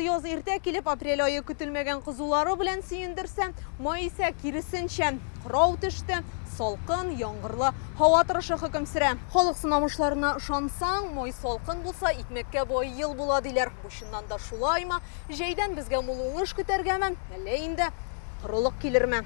яз иртә килеп, апрель айы көтелмәгән кызулары белән сөендерсә, май исә киресенчә кырау төште, салкын, яңгырлы һава торышы хөкем сөрә. Халык сынамышларына ышансаң, май салкын булса, икмәккә бай ел була диләр. Бу чыннан да шулаймы? Җәйдән безгә мул уңыш көтәргәме? Әллә инде корылык килерме?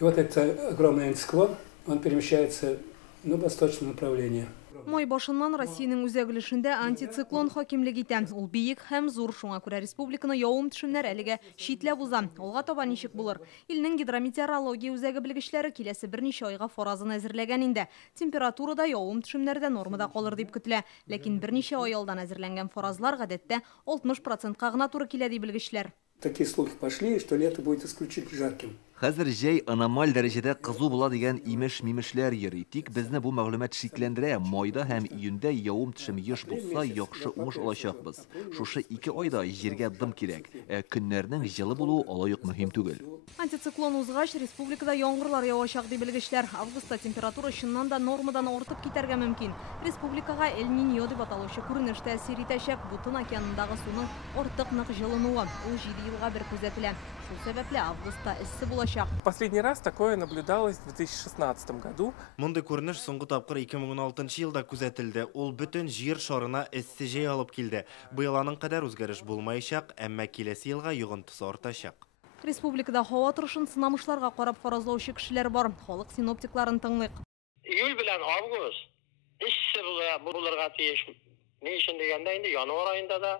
И вот этот огромный антициклон, он перемещается на восточном направлении. Май башыннан Россиянең үзәгелешендә антициклон хакимлек итә. Ул биек һәм зур, шуңа күрә республиканы явым төшемнәр әлегә читләп уза. Алга таба ничек булыр? Илнең гидрометеорология үзәге белгечләре киләсе берничә айга фаразын әзерләгән инде. Температурада явым төшемнәрдә нормада калыр дип көтелә. Ләкин берничә ай алдан әзерләнгән фаразлар гадәттә 60%-ка гына туры килә ди белгечләр. Такие слухи пошли, что лето будет исключительно жарким. Хәзер җәй аномаль дәрәҗәдә кызу була дигән имеш-мимешләр йөри. Тик безне бу мәгълүмат шикләндерә. Майда һәм июньдә явым-төшем еш булса, яхшы уңыш алачакбыз. Шушы 2 айда җиргә дым кирәк. Көннәрнең җылы булуы алайык мөһим түгел. Антициклон узгач, республикада яңгырлар явачак ди белгечләр. Августта температура чыннан да нормадан артып китәргә мөмкин. Республикага Эль-Ниньо дип аталучы күренеш тәэсир итәчәк. Бутын океанындагы суның артык нык җылынуы. Ул 7 елга бер күзәтелә. Шул сәбәпле августта эссе булачак. Последний раз такое наблюдалось в 2016 году. Мондай күренеш соңгы тапкыр 2016 елда күзәтелде. Ул бөтен җир шарына эссе җәй алып килде. Быел аның кадәр үзгәреш булмаячак, әмма киләсе елга йогынтысы артачак. Республикада һава торышын сынамышларга карап фаразлаучы кешеләр бар. Халык синоптикларын тыңлыйк. Июль белән август эссе булырга тиеш. Ни өчен дигәндә инде январь аенда да,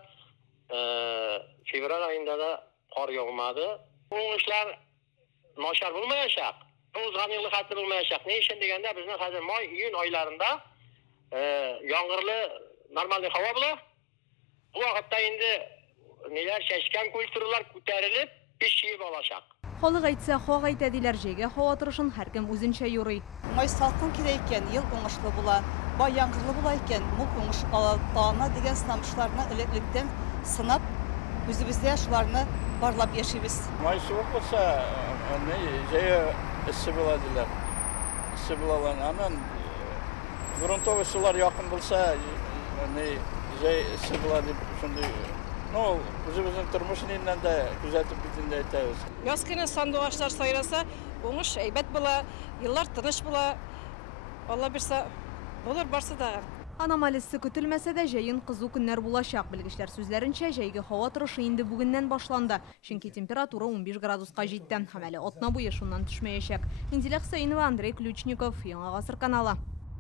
февраль аенда да кар яумады. Уңышлар начар булмаячак. Узган елны хәтле булмаячак. Ни өчен дигәндә безнең хәзер май, июнь айларында яңгырлы нормаль һава була. Бу вакытта инде ниләр чәчкән культуралар күтәрелеп, пеш җыеп алачак. Халык әйтсә, хак әйтә диләр, җәйгә һава торышын һәркем үзенчә юрый. Май салкын килә икән, ел уңышлы була. Бай яңгырлы була икән, мул уңыш алатана дигән сынамышларны элеклектән сынап, үзебездә шуларны барлап яшибез. Май суык булса, җәй эссе була диләр. Эссе булалар. Аннан грунтовый сулар якын булса, җәй эссе була дип шундый. Ну, үзебезнең тормышыннан да күзәтеп битендә әйтәбез. Яз көне сандугачлар сайраса, уңыш әйбәт була, еллар тыныч була. Алла бирсә, булыр барсы да. Аномалиясы көтелмәсә дә, җәен кызу көннәр булачак. Белгечләр сүзләренчә, җәйге һава торышы инде бүгеннән башланды. Чөнки температура 15 градуска җитте. Һәм әле атна буе шуннан төшмәячәк. Инзилә Хөсәенова, Андрей Ключников, Яңа Гасыр каналы.